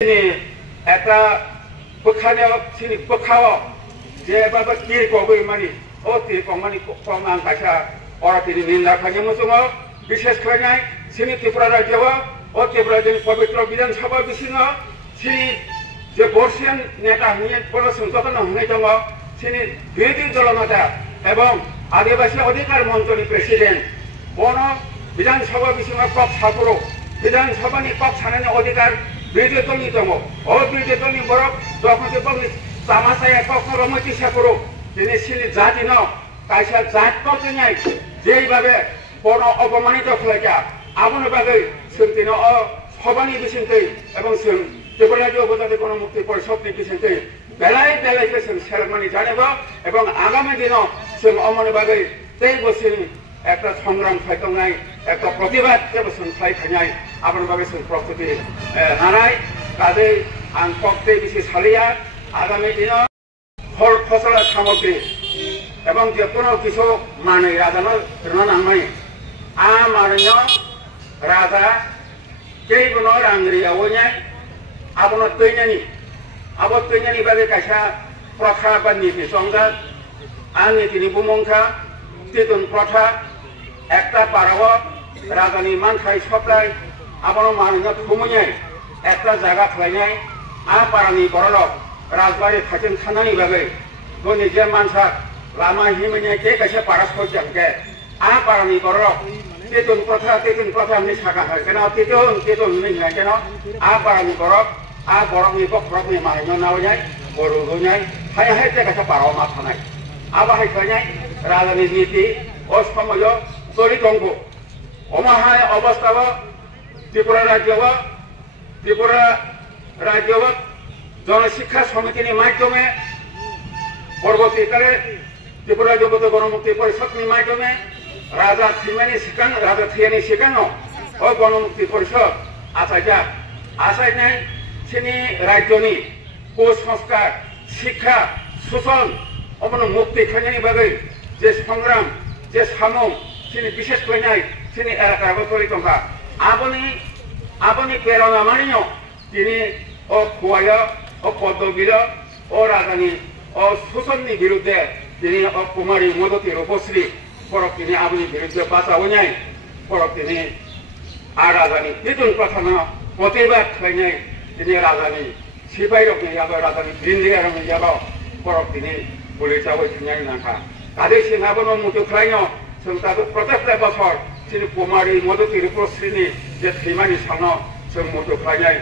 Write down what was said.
ini eta bekanya sini bekawak je baba kiri kobe mani oti komani komang kaca orang ini ninda kanya musuh বিশেষ করে নাই sini Tripura Rajya o Tripura Rajya পবিত্র বিধানসভা বিসিনো sini যে বর্ষিয়ান নেতা নিয়ে বড় সংগঠন হয়ে দङ sini বিরোধী দলনেতা এবং আদিবাসী অধিকার মন্ত্রী প্রেসিডেন্ট বন বিধানসভা বিসিনো কক সাপুরো বিধানসভানি কক সানানি অধিকার বিরোধী দলনি দङ ও বিরোধী দলনি বরক যখন যে তামাশায় কক রমতি সাপুরো তিনি sini জাতি ন কাইসা জাত করতে নাই যেইভাবে বড় অপমানিত খালাইকা আবনো বাগै जों दिनै सभानि बिसिंखै এবং जों त्रिपुरा राज्य उपजाति गणमुक्ति परिषदनि बिसिंखै बेलाय बेलायखौ जों सेलेक्टमानि जानोबो এবং आगामी दिनाव जों अमनो बागै तेई बोसोरनि একটা সংগ্রাম খাইतंनाय একটা प्रतिबाद जेबो जों खालायखानाय आबनो बागै जों प्रस्तुति लानाय कादै आं पक्ते बिसि सालिया आगामी दिनाव फल फसल सामग्री এবং যে কোনো কিছু মানে রাজানো নামাই আমারnya raja kei bono rangri awanya abono toinyani abo toinyani bagai kaisa protha bani bisongga ani tini bumongkha titun protha ekta parawo rajani manthai soplai abono mannya thumunyai ekta jaga khlainai a parani borolok rajbari khatin thanani bagai goni je mansa lama himanya ke kaisa paras khojangke a parani borolok Titun protha ni saka hai kena titun ni ngai kena apa ni borok ni borok ni mai no nau nyai boru nyai hai te ka paro ma thanai aba hai kanyai rajani niti osamayo tori tonggo oma hai অবস্থাও ত্রিপুরা রাজ্য জনশিক্ষা সমিতির মাধ্যমে পরবর্তীকালে ত্রিপুরা রাজ্য গণমুক্তি পরিষদनि মাধ্যমে Raja Thiyani Sikano o Gणमुक्ति परिषद आसायनाय sini रायजोनि कुसंस्कार शिक्षा शोषण अमनो मुक्ति खायनायनि बागै जे संग्राम जे सामं sini बिशेष खायनाय sini एलाकायाव चलि दंखा आबनि प्रेरणा मानिनो दिनै ओ खुवाया ओ पद्मबिल ओ राजानि ओ शोषणनि बिरुद्धे दिनै ओ कुमारी मदती Rupashree Porok ini abuni biruddhe bachawnai porok ini rajani titun prathana प्रतिबाद खालायनाय दिनै rajani sipai rokni yago rajani brindiga rokni yago porok ini boleh cawe thangnaय nangkha kadai sing abono mutu khlaino जों दाबो प्रत्येक बছर sini कुमारी मदती रूपश्रीनि जे थैमानि सानाव जों मुtu खालायनाय